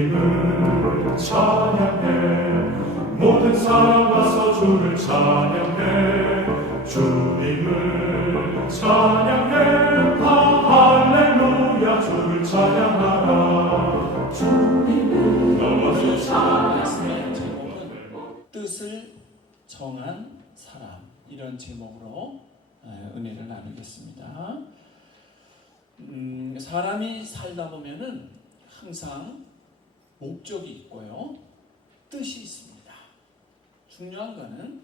주님을 찬양해. 모든 사람 와서 주를 찬양해. 주님을 찬양해. 다 할렐루야. 주를 찬양하라. 주님을 제목은 뜻을 정한 사람. 이런 제목으로 에, 은혜를 나누겠습니다. 음, 사람이 살다 보면은 항상 목적이 있고요, 뜻이 있습니다. 중요한 거는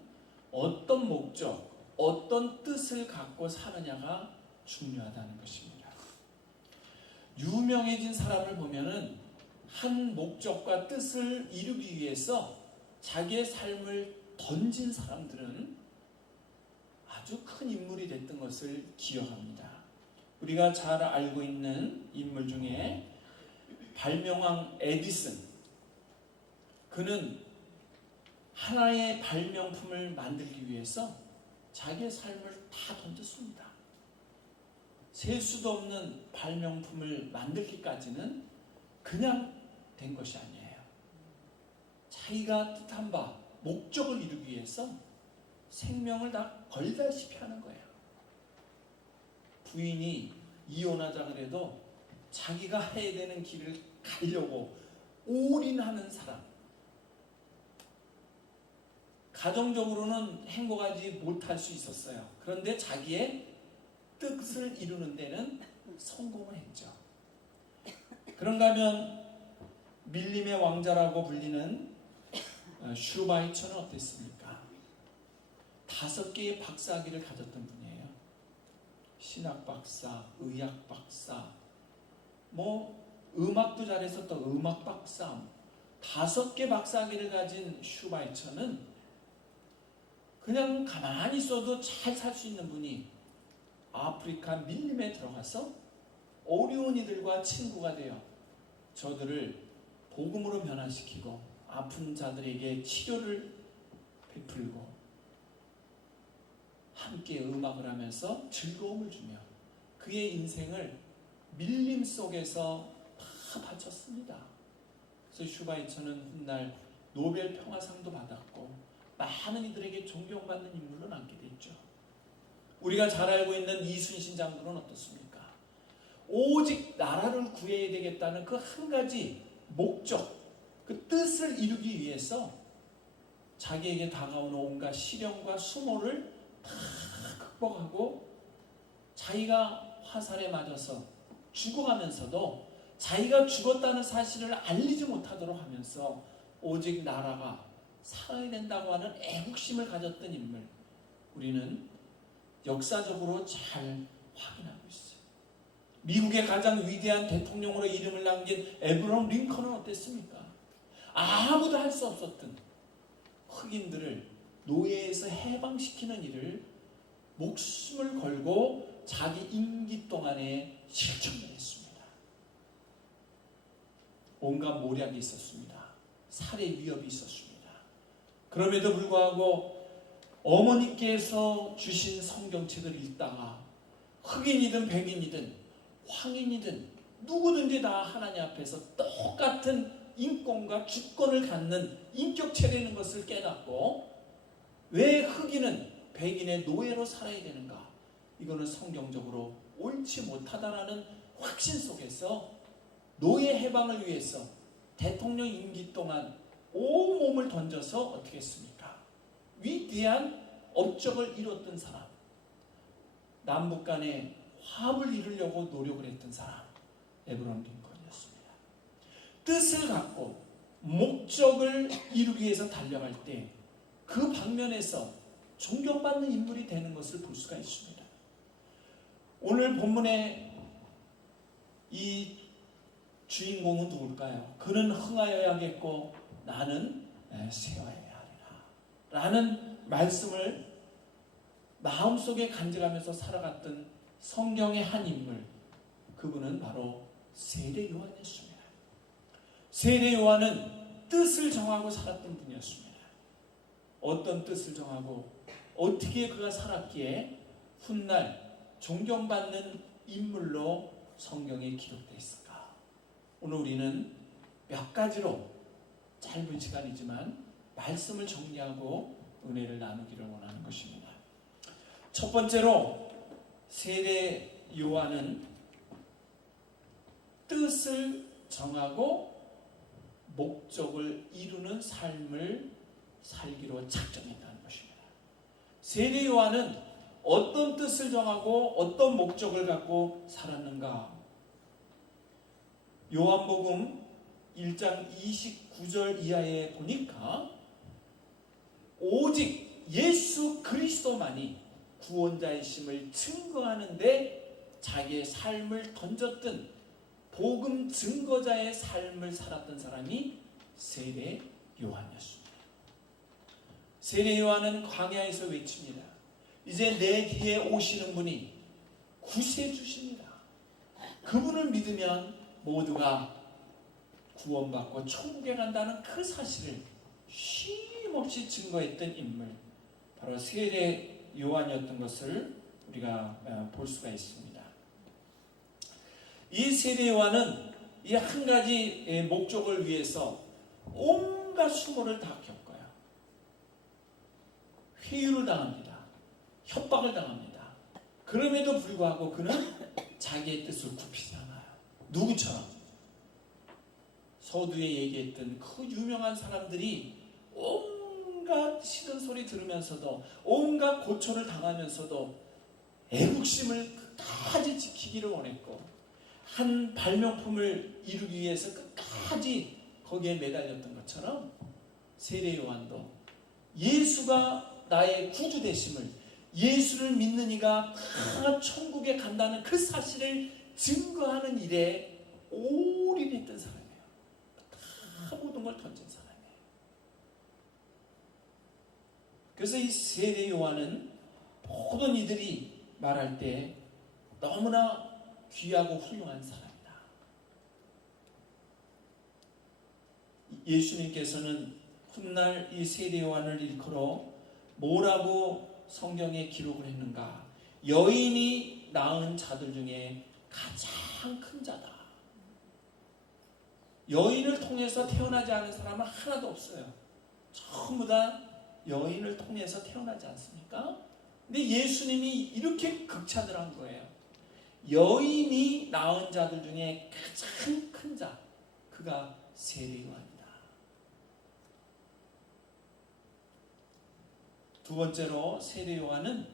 어떤 목적, 어떤 뜻을 갖고 사느냐가 중요하다는 것입니다. 유명해진 사람을 보면은 한 목적과 뜻을 이루기 위해서 자기의 삶을 던진 사람들은 아주 큰 인물이 됐던 것을 기억합니다. 우리가 잘 알고 있는 인물 중에 발명왕 에디슨. 그는 하나의 발명품을 만들기 위해서 자기의 삶을 다 던졌습니다. 셀 수도 없는 발명품을 만들기까지는 그냥 된 것이 아니에요. 자기가 뜻한 바, 목적을 이루기 위해서 생명을 다 걸다시피 하는 거예요. 부인이 이혼하자 그래도 자기가 해야 되는 길을 가려고 올인하는 사람. 가정적으로는 행복하지 못할 수 있었어요. 그런데 자기의 뜻을 이루는 데는 성공을 했죠. 그런가 하면 밀림의 왕자라고 불리는 어, 슈바이처는 어땠습니까? 다섯 개의 박사학위를 가졌던 분이에요. 신학 박사, 의학 박사, 뭐 음악도 잘했었던 음악 박사, 다섯 개 박사학위를 가진 슈바이처는 그냥 가만히 있어도 잘 살 수 있는 분이 아프리카 밀림에 들어가서 어려운 이들과 친구가 되어 저들을 복음으로 변화시키고 아픈 자들에게 치료를 베풀고 함께 음악을 하면서 즐거움을 주며 그의 인생을 밀림 속에서 다 바쳤습니다. 그래서 슈바이처는 훗날 노벨 평화상도 받았고 많은 이들에게 존경받는 인물로 남게 됐죠. 우리가 잘 알고 있는 이순신 장군은 어떻습니까? 오직 나라를 구해야 되겠다는 그 한 가지 목적, 그 뜻을 이루기 위해서 자기에게 다가오는 온갖 시련과 수모를 다 극복하고 자기가 화살에 맞아서 죽어가면서도 자기가 죽었다는 사실을 알리지 못하도록 하면서 오직 나라가 살아야 된다고 하는 애국심을 가졌던 인물 우리는 역사적으로 잘 확인하고 있어요. 미국의 가장 위대한 대통령으로 이름을 남긴 에브럼 링컨은 어땠습니까? 아무도 할 수 없었던 흑인들을 노예에서 해방시키는 일을 목숨을 걸고 자기 임기 동안에 실천을 했습니다. 온갖 모략이 있었습니다. 살해 위협이 있었습니다. 그럼에도 불구하고 어머니께서 주신 성경책을 읽다가 흑인이든 백인이든 황인이든 누구든지 다 하나님 앞에서 똑같은 인권과 주권을 갖는 인격체라는 것을 깨닫고 왜 흑인은 백인의 노예로 살아야 되는가? 이거는 성경적으로 옳지 못하다라는 확신 속에서 노예 해방을 위해서 대통령 임기 동안 온몸을 던져서 어떻게 했습니까? 위대한 업적을 이뤘던 사람. 남북 간의 화합을 이루려고 노력을 했던 사람. 에브람 링컨이었습니다. 뜻을 갖고 목적을 이루기 위해서 달려갈 때 그 방면에서 존경받는 인물이 되는 것을 볼 수가 있습니다. 오늘 본문의 이 주인공은 누굴까요? 그는 흥하여야겠고 나는 세워야 하리라. 라는 말씀을 마음속에 간직하면서 살아갔던 성경의 한 인물 그분은 바로 세례 요한이었습니다. 세례 요한은 뜻을 정하고 살았던 분이었습니다. 어떤 뜻을 정하고 어떻게 그가 살았기에 훗날 존경받는 인물로 성경에 기록되어 있을까? 오늘 우리는 몇 가지로 짧은 시간이지만 말씀을 정리하고 은혜를 나누기를 원하는 것입니다. 첫 번째로 세례 요한은 뜻을 정하고 목적을 이루는 삶을 살기로 작정했다는 것입니다. 세례 요한은 어떤 뜻을 정하고 어떤 목적을 갖고 살았는가? 요한복음 1장 29절 이하에 보니까 오직 예수 그리스도만이 구원자이심을 증거하는데 자기의 삶을 던졌던 복음 증거자의 삶을 살았던 사람이 세례 요한이었습니다. 세례 요한은 광야에서 외칩니다. 이제 내 뒤에 오시는 분이 구세주십니다. 그분을 믿으면 모두가 구원받고 천국에 간다는 그 사실을 쉼없이 증거했던 인물 바로 세례 요한이었던 것을 우리가 어, 볼 수가 있습니다. 이 세례 요한은 이 한 가지 의 목적을 위해서 온갖 수모를 다 겪어요. 회유를 당합니다. 협박을 당합니다. 그럼에도 불구하고 그는 자기의 뜻을 굽히지 않아요. 누구처럼? 서두에 얘기했던 그 유명한 사람들이 온갖 싫은 소리 들으면서도 온갖 고초를 당하면서도 애국심을 끝까지 지키기를 원했고 한 발명품을 이루기 위해서 끝까지 거기에 매달렸던 것처럼 세례 요한도 예수가 나의 구주 되심을 예수를 믿는 이가 다 천국에 간다는 그 사실을 증거하는 일에 올인했던 사람이에요. 다 모든 걸 던진 사람이에요. 그래서 이 세례 요한은 모든 이들이 말할 때 너무나 귀하고 훌륭한 사람이다. 예수님께서는 훗날 이 세례 요한을 일컬어 뭐라고 성경에 기록을 했는가? 여인이 낳은 자들 중에 가장 큰 자다. 여인을 통해서 태어나지 않은 사람은 하나도 없어요. 전부 다 여인을 통해서 태어나지 않습니까? 근데 예수님이 이렇게 극찬을 한 거예요. 여인이 낳은 자들 중에 가장 큰 자, 그가 세례 요한이다. 두 번째로 세례 요한은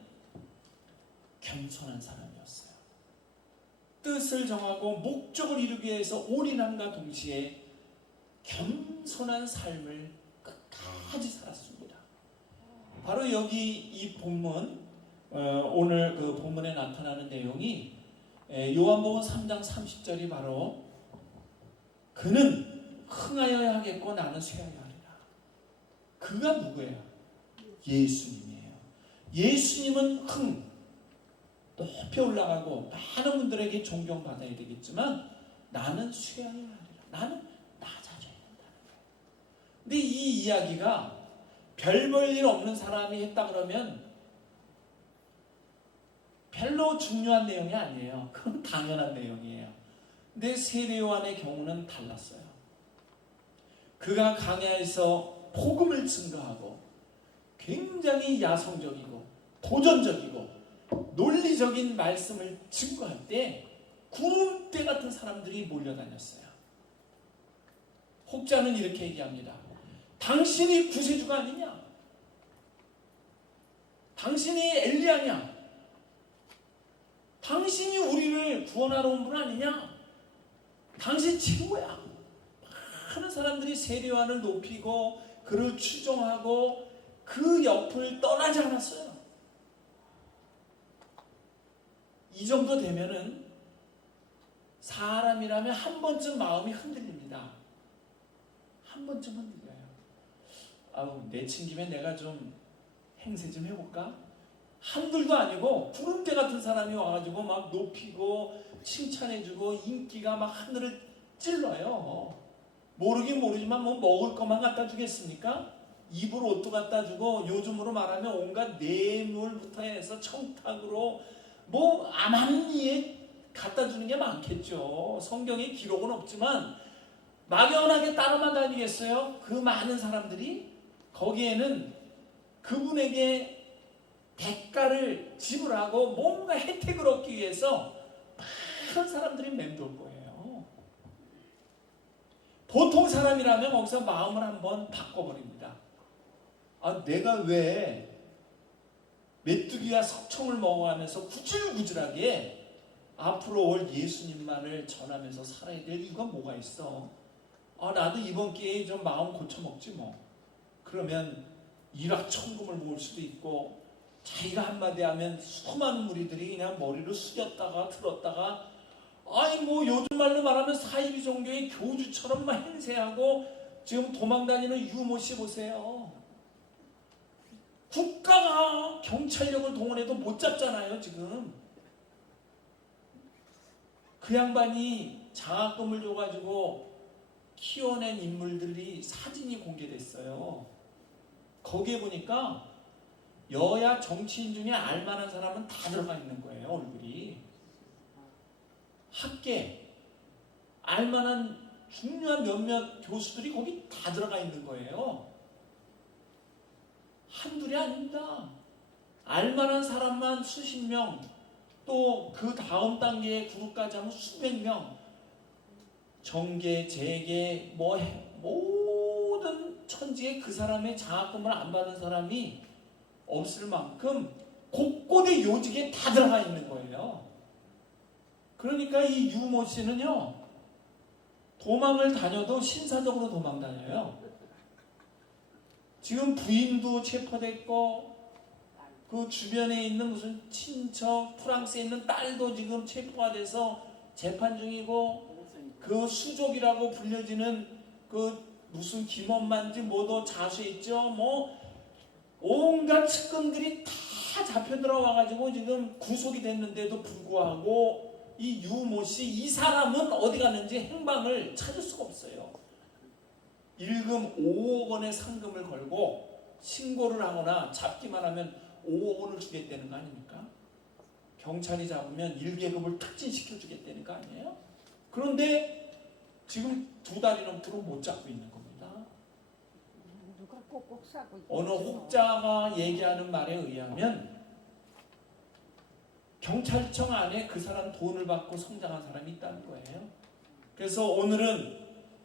겸손한 사람이었어요. 뜻을 정하고 목적을 이루기 위해서 올인함과 동시에 겸손한 삶을 끝까지 살았습니다. 바로 여기 이 본문 어, 오늘 그 본문에 나타나는 내용이 에, 요한복음 3장 30절이 바로 그는 흥하여야 하겠고 나는 쇠하여야 하리라. 그가 누구예요? 예수님이에요. 예수님은 흥 높이 올라가고 많은 분들에게 존경받아야 되겠지만 나는 쇠하여야 하리라. 나는 낮아져야 된다는. 근데 이 이야기가 별 볼 일 없는 사람이 했다 그러면 별로 중요한 내용이 아니에요. 그건 당연한 내용이에요. 근데 세례 요한의 경우는 달랐어요. 그가 강야에서 복음을 증거하고 굉장히 야성적이고 도전적이고 논리적인 말씀을 증거할 때 구름대 같은 사람들이 몰려다녔어요. 혹자는 이렇게 얘기합니다. 당신이 구세주가 아니냐? 당신이 엘리야냐? 당신이 우리를 구원하러 온 분 아니냐? 당신 최고야. 많은 사람들이 세례요한을 높이고 그를 추종하고 그 옆을 떠나지 않았어요. 이 정도 되면은 사람이라면 한 번쯤 마음이 흔들립니다. 한 번쯤 흔들려요. 아우 내친 김에 내가 좀 행세 좀 해볼까? 한둘도 아니고 구름대 같은 사람이 와가지고 막 높이고 칭찬해주고 인기가 막 하늘을 찔러요. 모르긴 모르지만 뭐 먹을 것만 갖다 주겠습니까? 입을 옷도 갖다 주고 요즘으로 말하면 온갖 뇌물부터 해서 청탁으로 뭐 암암리에 갖다 주는 게 많겠죠. 성경에 기록은 없지만 막연하게 따라만 다니겠어요? 그 많은 사람들이 거기에는 그분에게 대가를 지불하고 뭔가 혜택을 얻기 위해서 많은 사람들이 맴돌 거예요. 보통 사람이라면 거기서 마음을 한번 바꿔버립니다. 아, 내가 왜 메뚜기와 석청을 먹어가면서 구질구질하게 앞으로 올 예수님만을 전하면서 살아야 될 이유가 뭐가 있어? 아, 나도 이번 기회에 좀 마음 고쳐먹지 뭐. 그러면 일확천금을 모을 수도 있고 자기가 한마디 하면 수많은 무리들이 그냥 머리를 숙였다가 들었다가 아니 뭐 요즘 말로 말하면 사이비 종교의 교주처럼 막 행세하고 지금 도망다니는 유모 씨 보세요. 국가가 경찰력을 동원해도 못 잡잖아요 지금. 그 양반이 장학금을 줘가지고 키워낸 인물들이 사진이 공개됐어요. 거기에 보니까 여야 정치인 중에 알만한 사람은 다 들어가 있는 거예요 얼굴이. 학계 알만한 중요한 몇몇 교수들이 거기 다 들어가 있는 거예요. 한둘이 아닙니다. 알만한 사람만 수십 명, 또 그 다음 단계의 그룹까지 하면 수백 명, 정계, 재계, 뭐 해- 모든 천지에 그 사람의 장학금을 안 받은 사람이 없을 만큼 곳곳에 요직에 다 들어가 있는 거예요. 그러니까 이 유모 씨는요, 도망을 다녀도 신사적으로 도망 다녀요. 지금 부인도 체포됐고, 그 주변에 있는 무슨 친척, 프랑스에 있는 딸도 지금 체포가 돼서 재판 중이고, 그 수족이라고 불려지는 그 무슨 김원만지 뭐도 자수했죠. 뭐 온갖 측근들이 다 잡혀 들어와가지고 지금 구속이 됐는데도 불구하고 이 유모 씨 이 사람은 어디 갔는지 행방을 찾을 수가 없어요. 일금 5억 원의 상금을 걸고 신고를 하거나 잡기만 하면 5억 원을 주겠다는 거 아닙니까? 경찰이 잡으면 1계급을 특진시켜 주겠다는 거 아니에요? 그런데 지금 두 달이 넘도록 못 잡고 있는 겁니다. 누가 꼭꼭 있겠어. 어느 혹자가 얘기하는 말에 의하면 경찰청 안에 그 사람 돈을 받고 성장한 사람이 있다는 거예요. 그래서 오늘은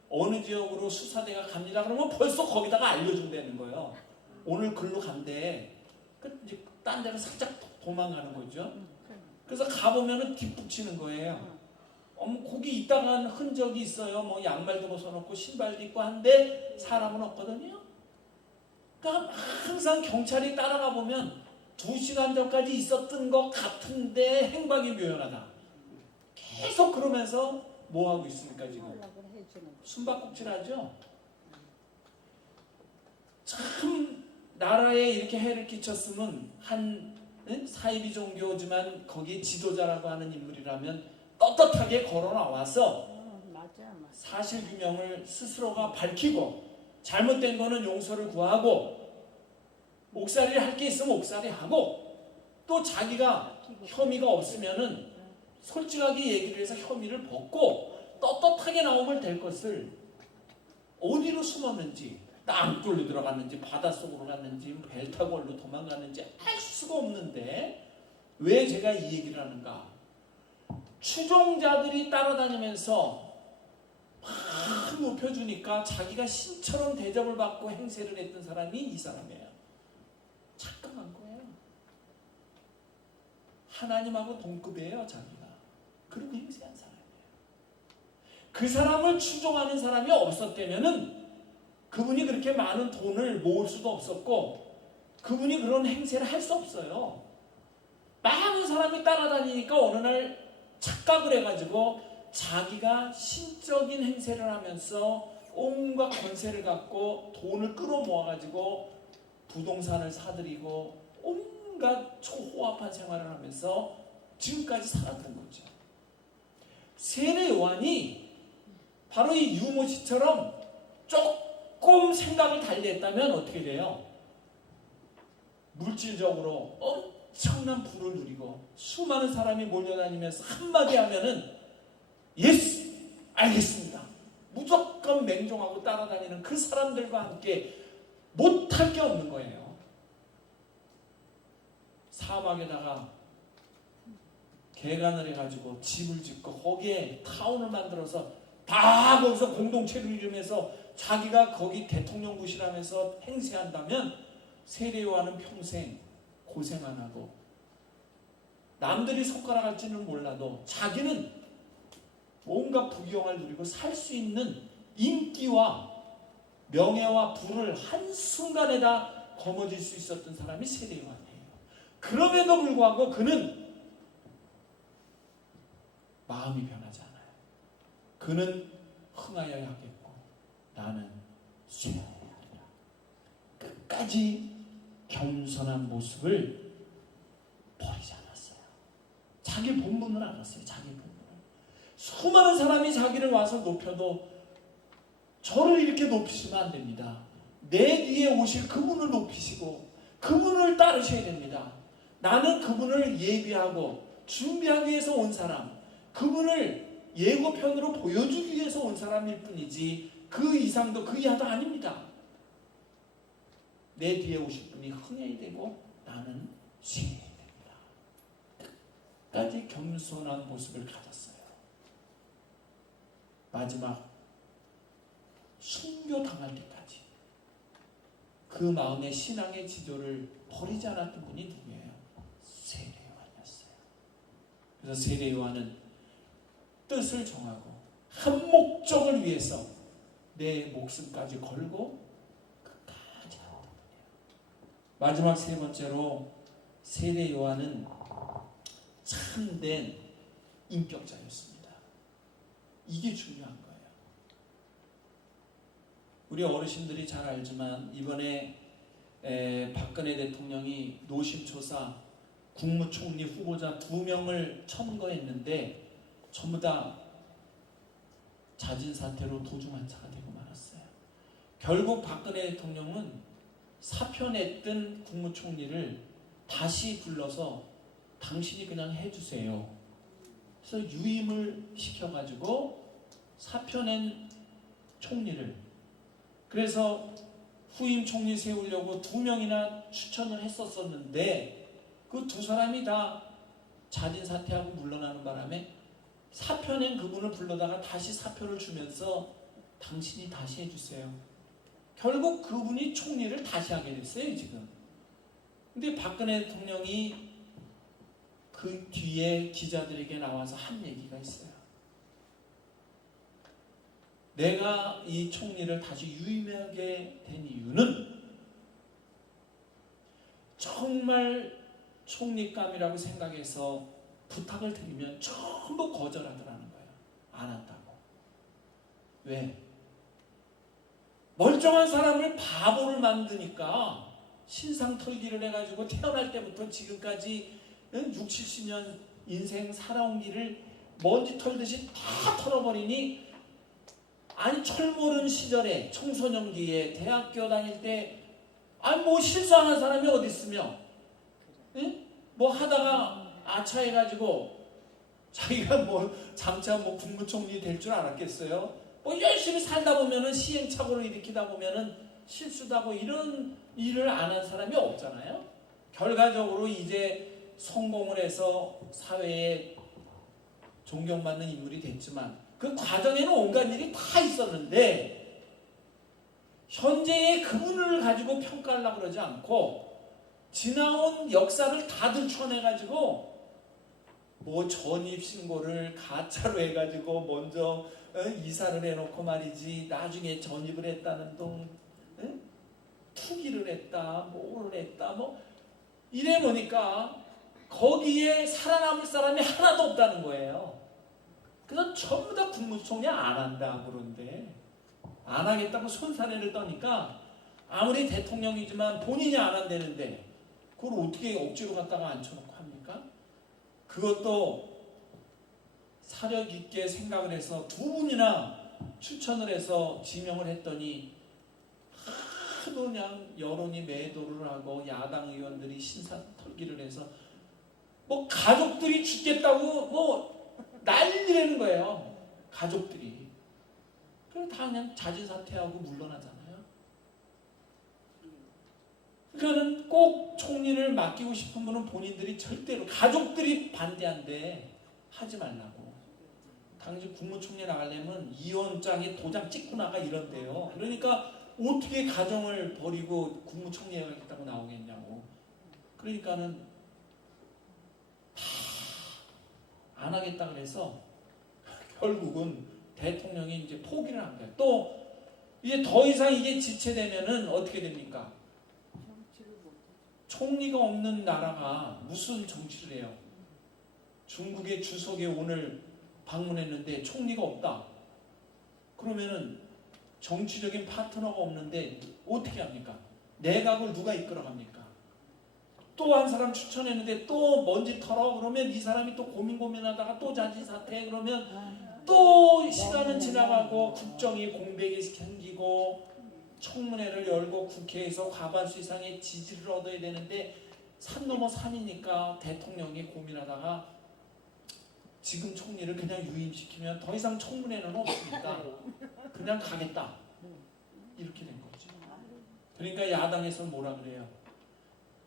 어느 지역으로 수사대가 갑니다. 그러면 벌써 거기다가 알려준다는 거예요. 오늘 글로 간대. 그딴 데로 살짝 도- 도망가는 거죠. 그래서 가보면은 뒷북치는 거예요. 어머 거기 있다간 흔적이 있어요. 뭐 양말도 벗어놓고 신발도 있고 한데 사람은 없거든요. 그러니까 항상 경찰이 따라가 보면 두 시간 전까지 있었던 것 같은데 행방이 묘연하다. 계속 그러면서 뭐 하고 있습니까 지금? 연락을 해주는 숨바꼭질 하죠. 참 나라에 이렇게 해를 끼쳤으면 한 응? 사이비 종교지만 거기에 지도자라고 하는 인물이라면 떳떳하게 걸어 나와서 어, 사실 규명을 스스로가 밝히고 잘못된 거는 용서를 구하고 옥살이를 할 게 있으면 옥살이 하고 또 자기가 혐의가 없으면은 솔직하게 얘기를 해서 혐의를 벗고 떳떳하게 나오면 될 것을 어디로 숨었는지 땅굴로 들어갔는지 바닷속으로 갔는지 얼로 도망갔는지 알 수가 없는데 왜 제가 이 얘기를 하는가? 추종자들이 따라다니면서 막 높여주니까 자기가 신처럼 대접을 받고 행세를 했던 사람이 이 사람이에요. 착각한 거예요. 하나님하고 동급이에요 자기가 그리고 행세한 사람이에요 그 사람을 추종하는 사람이 없었다면은 그분이 그렇게 많은 돈을 모을 수도 없었고 그분이 그런 행세를 할 수 없어요 많은 사람이 따라다니니까 어느 날 착각을 해가지고 자기가 신적인 행세를 하면서 온갖 권세를 갖고 돈을 끌어모아가지고 부동산을 사들이고 온갖 초호합한 생활을 하면서 지금까지 살았던 거죠. 세례 요한이 바로 이 유모 씨처럼 조금 생각을 달리했다면 어떻게 돼요? 물질적으로 엄청난 부를 누리고 수많은 사람이 몰려다니면서 한마디 하면은 예스 알겠습니다 무조건 맹종하고 따라다니는 그 사람들과 함께 못할 게 없는 거예요. 사막에다가 개간을 해가지고 집을 짓고 거기에 타운을 만들어서 다 거기서 공동체를 이루면서 자기가 거기 대통령부시라면서 행세한다면 세례요한은 평생 고생 안 하고 남들이 손가락 할지는 몰라도 자기는 온갖 부귀영화를 누리고 살 수 있는 인기와 명예와 부를 한순간에 다 거머쥘 수 있었던 사람이 세례요한이에요. 그럼에도 불구하고 그는 마음이 변하지 않아요. 그는 흥하여야 하겠고 나는 쇠하여야 하리라. 끝까지 겸손한 모습을 버리지 않았어요. 자기 본분을 알았어요. 자기 본분을. 수많은 사람이 자기를 와서 높여도 저를 이렇게 높이시면 안 됩니다. 내 뒤에 오실 그분을 높이시고 그분을 따르셔야 됩니다. 나는 그분을 예비하고 준비하기 위해서 온 사람, 그분을 예고편으로 보여주기 위해서 온 사람일 뿐이지 그 이상도 그 이하도 아닙니다. 내 뒤에 오실 분이 흥해야 되고 나는 쇠해야 됩니다. 끝까지 겸손한 모습을 가졌어요. 마지막 순교 당할 때까지 그 마음의 신앙의 지조를 버리지 않았던 분이 누구예요? 세례 요한이었어요. 그래서 세례 요한은 뜻을 정하고 한 목적을 위해서 내 목숨까지 걸고 끝까지 분이에요. 마지막 세 번째로 세례 요한은 참된 인격자였습니다. 이게 중요한 거예요. 우리 어르신들이 잘 알지만 이번에 에, 박근혜 대통령이 노심초사 국무총리 후보자 두 명을 천거했는데 전부 다 자진 사퇴로 도중환차가 되고 말았어요. 결국 박근혜 대통령은 사표냈던 국무총리를 다시 불러서 당신이 그냥 해주세요. 그래서 유임을 시켜가지고 사표낸 총리를 그래서 후임 총리 세우려고 두 명이나 추천을 했었었는데 그 두 사람이 다 자진 사퇴하고 물러나는 바람에 사표낸 그분을 불러다가 다시 사표를 주면서 당신이 다시 해주세요. 결국 그분이 총리를 다시 하게 됐어요 지금. 근데 박근혜 대통령이 그 뒤에 기자들에게 나와서 한 얘기가 있어요. 내가 이 총리를 다시 유임하게 된 이유는 정말 총리감이라고 생각해서 부탁을 드리면 전부 거절하더라는 거예요. 안 한다고. 왜? 멀쩡한 사람을 바보를 만드니까 신상 털기를 해가지고 태어날 때부터 지금까지 6, 70년 인생 살아온 길을 먼지 털듯이 다 털어버리니 아니 철모른 시절에 청소년기에 대학교 다닐 때 아니 뭐 실수하는 사람이 어디 있으며 응? 뭐 하다가 아차해가지고 자기가 뭐 장차 뭐 국무총리 될 줄 알았겠어요? 뭐 열심히 살다 보면은 시행착오를 일으키다 보면은 실수도 하고 이런 일을 안 한 사람이 없잖아요. 결과적으로 이제 성공을 해서 사회에 존경받는 인물이 됐지만 그 과정에는 온갖 일이 다 있었는데 현재의 그분을 가지고 평가하려고 그러지 않고 지나온 역사를 다 들춰내가지고 뭐 전입 신고를 가짜로 해가지고 먼저 어, 이사를 해놓고 말이지 나중에 전입을 했다는 동 응? 투기를 했다 뭐를 했다 뭐 이래 보니까 거기에 살아남을 사람이 하나도 없다는 거예요. 그래서 전부 다 국무총리 안 한다 그런데 안 하겠다고 손사래를 떠니까 아무리 대통령이지만 본인이 안 한다는데 그걸 어떻게 억지로 갖다가 앉혀놓고? 그것도 사력 있게 생각을 해서 두 분이나 추천을 해서 지명을 했더니 하도 그냥 여론이 매도를 하고 야당 의원들이 신사 털기를 해서 뭐 가족들이 죽겠다고 뭐 난리라는 거예요. 가족들이. 그럼 다 그냥 자진 사퇴하고 물러나잖아요. 그러니까는 꼭 총리를 맡기고 싶은 분은 본인들이 절대로 가족들이 반대한데 하지 말라고. 당시 국무총리 나가려면 이원장에 도장 찍고 나가 이런데요. 그러니까 어떻게 가정을 버리고 국무총리 하겠다고 나오겠냐고. 그러니까는 다안 하겠다 그래서 결국은 대통령이 이제 포기를 한 거예요. 또 이제 더 이상 이게 지체되면은 어떻게 됩니까? 총리가 없는 나라가 무슨 정치를 해요? 중국의 주석에 오늘 방문했는데 총리가 없다. 그러면은 정치적인 파트너가 없는데 어떻게 합니까? 내각을 누가 이끌어 갑니까? 또 한 사람 추천했는데 또 먼지 털어 그러면 이 사람이 또 고민 고민하다가 또 자진 사퇴 그러면 또 시간은 지나가고 국정이 공백이 생기고 청문회를 열고 국회에서 과반수 이상의 지지를 얻어야 되는데 산 넘어 산이니까 대통령이 고민하다가 지금 총리를 그냥 유임시키면 더 이상 청문회는 없으니까 그냥 가겠다 이렇게 된 거죠. 그러니까 야당에서 뭐라 그래요?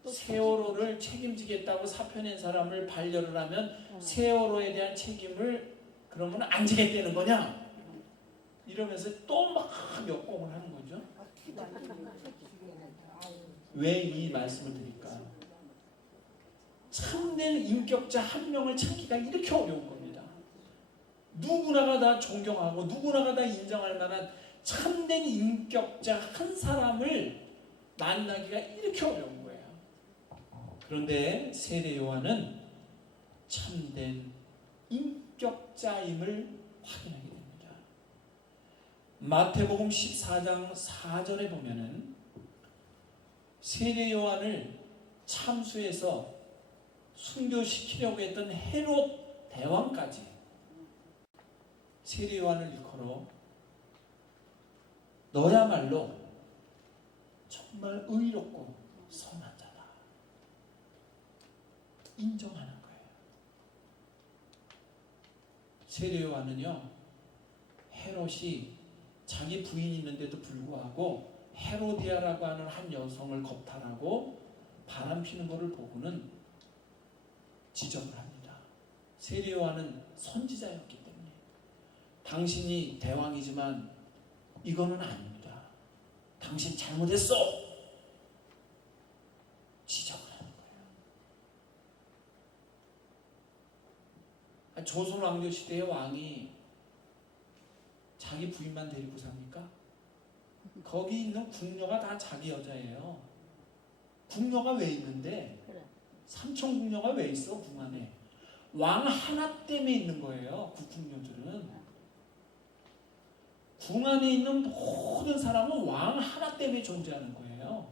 세월호를 책임지겠다고 사표 낸 사람을 반려를 하면 세월호에 대한 책임을 그러면 안 지겠다는 거냐? 이러면서 또 막 역공을 하는 거죠. 왜 이 말씀을 드릴까? 참된 인격자 한 명을 찾기가 이렇게 어려운 겁니다. 누구나가 다 존경하고 누구나가 다 인정할 만한 참된 인격자 한 사람을 만나기가 이렇게 어려운 거예요. 그런데 세례 요한은 참된 인격자임을 확인하게. 마태복음 14장 4절에 보면은 세례 요한을 참수해서 순교시키려고 했던 헤롯 대왕까지 세례 요한을 일컬어 너야말로 정말 의롭고 선한 자다. 인정하는 거예요. 세례 요한은요 헤롯이 자기 부인이 있는데도 불구하고 헤로디아라고 하는 한 여성을 겁탈하고 바람 피는 것을 보고는 지적을 합니다. 세례 요한은 선지자였기 때문에 당신이 대왕이지만 이거는 아닙니다. 당신 잘못했어. 지적을 하는 거예요. 아, 조선 왕조 시대의 왕이 자기 부인만 데리고 삽니까? 거기 있는 궁녀가 다 자기 여자예요. 궁녀가 왜 있는데? 그래. 삼천 궁녀가 왜 있어 궁 안에? 왕 하나 때문에 있는 거예요. 그 궁녀들은 궁 안에 있는 모든 사람은 왕 하나 때문에 존재하는 거예요.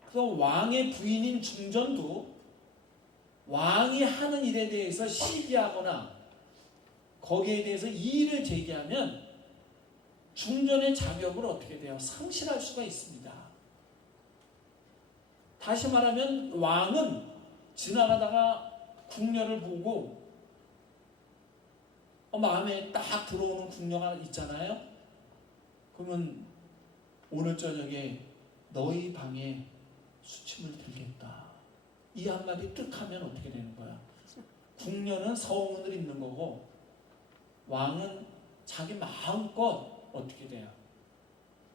그래서 왕의 부인인 중전도 왕이 하는 일에 대해서 시기하거나 거기에 대해서 이의를 제기하면 중전의 자격을 어떻게 돼요? 상실할 수가 있습니다. 다시 말하면 왕은 지나가다가 궁녀를 보고 어, 마음에 딱 들어오는 궁녀가 있잖아요. 그러면 오늘 저녁에 너희 방에 수침을 들겠다. 이 한마디 뜩 하면 어떻게 되는 거야? 궁녀는 서원을 입는 거고 왕은 자기 마음껏 어떻게 돼요?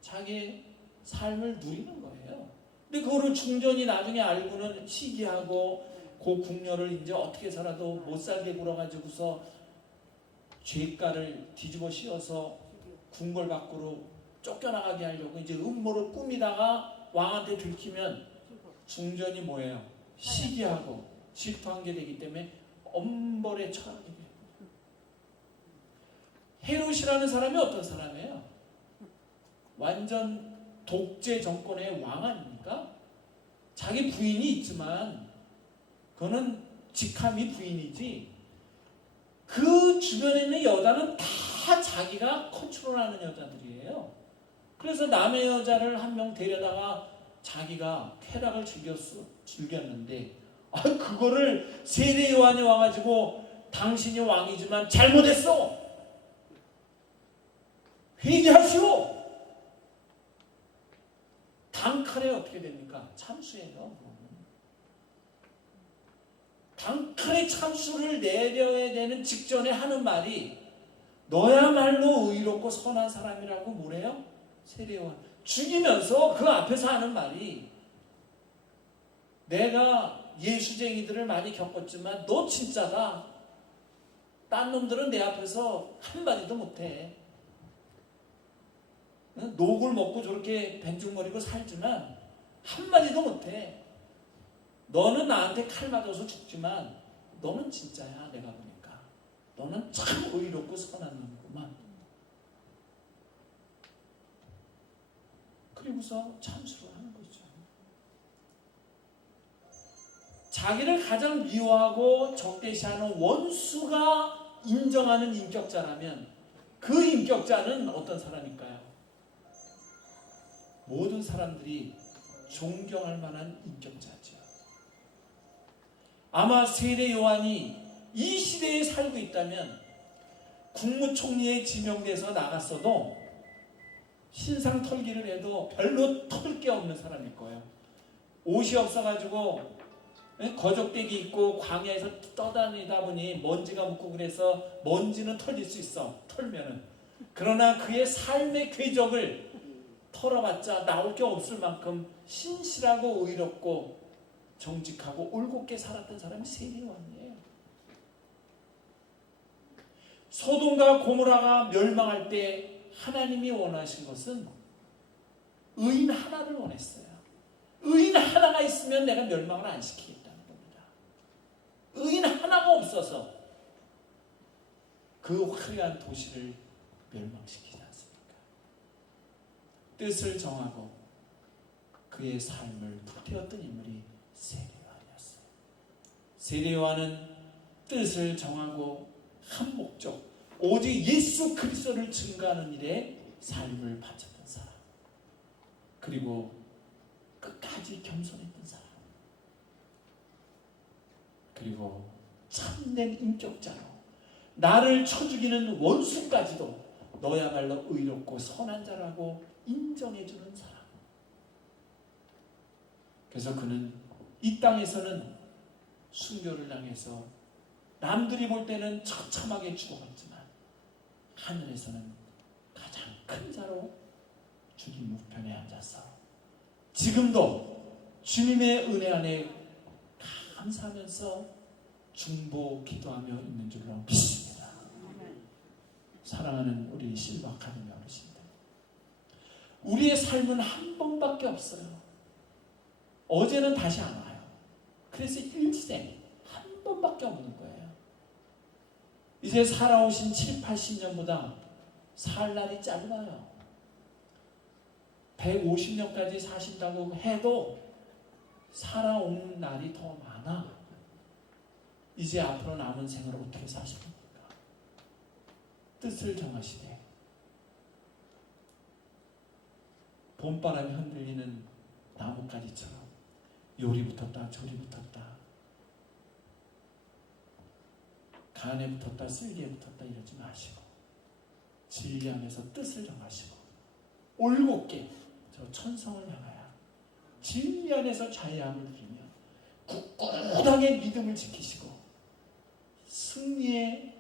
자기 삶을 누리는 거예요. 근데 그거를 중전이 나중에 알고는 시기하고 그 궁녀를 이제 어떻게 살아도 못 살게 굴어가지고서 죄가를 뒤집어 씌워서 궁궐 밖으로 쫓겨나가게 하려고 이제 음모를 꾸미다가 왕한테 들키면 중전이 뭐예요? 시기하고 질투한 게 되기 때문에 엄벌에 처하게. 헤롯이라는 사람이 어떤 사람이에요? 완전 독재 정권의 왕 아닙니까? 자기 부인이 있지만 그거는 직함이 부인이지 그 주변에 있는 여자는 다 자기가 컨트롤하는 여자들이에요. 그래서 남의 여자를 한 명 데려다가 자기가 쾌락을 즐겼어, 즐겼는데 아 그거를 세례 요한이 와가지고 당신이 왕이지만 잘못했어. 회개하시오. 단칼에 어떻게 됩니까? 참수예요. 단칼에 참수를 내려야 되는 직전에 하는 말이 너야말로 의롭고 선한 사람이라고 뭐래요? 세례요한 죽이면서 그 앞에서 하는 말이 내가 예수쟁이들을 많이 겪었지만 너 진짜다. 딴 놈들은 내 앞에서 한마디도 못해. 응? 녹을 먹고 저렇게 벤죽거리고 살지만 한마디도 못해. 너는 나한테 칼 맞아서 죽지만 너는 진짜야 내가 보니까. 너는 참 의롭고 선한 놈이구만. 그리고서 참수를 하는 거죠. 자기를 가장 미워하고 적대시하는 원수가 인정하는 인격자라면 그 인격자는 어떤 사람일까요? 모든 사람들이 존경할 만한 인격자죠. 아마 세례 요한이 이 시대에 살고 있다면 국무총리에 지명돼서 나갔어도 신상 털기를 해도 별로 털 게 없는 사람일 거예요. 옷이 없어가지고 예? 거적대기 입고 광야에서 떠다니다 보니 먼지가 묻고 그래서 먼지는 털릴 수 있어 털면은 그러나 그의 삶의 궤적을 털어봤자 나올 게 없을 만큼 신실하고 의롭고 정직하고 올곧게 살았던 사람이 세례요한이에요. 소돔과 고모라가 멸망할 때 하나님이 원하신 것은 의인 하나를 원했어요. 의인 하나가 있으면 내가 멸망을 안 시키겠다는 겁니다. 의인 하나가 없어서 그 화려한 도시를 않습니까? 뜻을 정하고 그의 삶을 불태웠던 인물이 세례요한이었어요. 세례요한은 뜻을 정하고 한 목적, 오직 예수 그리스도를 증거하는 일에 삶을 바쳤던 사람. 그리고 끝까지 겸손했던 사람. 그리고 참된 인격자로 나를 쳐 죽이는 원수까지도 너야말로 의롭고 선한 자라고 인정해 주는 사람. 그래서 그는 이 땅에서는 순교를 당해서 남들이 볼 때는 처참하게 죽어갔지만 하늘에서는 가장 큰 자로 주님 우편에 앉아서 지금도 주님의 은혜 안에 감사하면서 중보 기도하며 있는 줄로 믿습니다. 사랑하는 우리 카드미 어르신들 우리의 삶은 한 번밖에 없어요. 어제는 다시 안 와요. 그래서 일생 한 번밖에 없는 거예요. 이제 살아오신 7, 80년보다 살 날이 짧아요. 150년까지 사신다고 해도 살아온 날이 더 많아. 이제 앞으로 남은 생을 어떻게 사십니까? 뜻을 정하시되 봄바람이 흔들리는 나뭇가지처럼 요리 붙었다 조리 붙었다. 간에 붙었다 쓸개에 붙었다 이러지 마시고 진리 안에서 뜻을 정하시고 올곧게 저 천성을 향하여 진리 안에서 자유함을 누리며 굳굳하게 믿음을 지키시고 승리의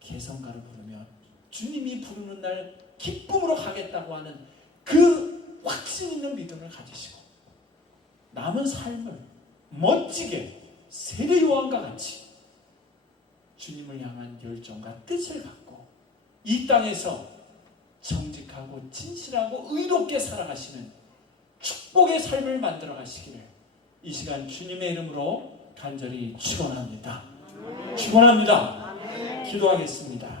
개성가를 부르며 주님이 부르는 날 기쁨으로 가겠다고 하는 그 확신 있는 믿음을 가지시고 남은 삶을 멋지게 세례 요한과 같이 주님을 향한 열정과 뜻을 갖고 이 땅에서 정직하고 진실하고 의롭게 살아가시는 축복의 삶을 만들어 가시기를 이 시간 주님의 이름으로 간절히 축원합니다. 축원합니다. 기도하겠습니다.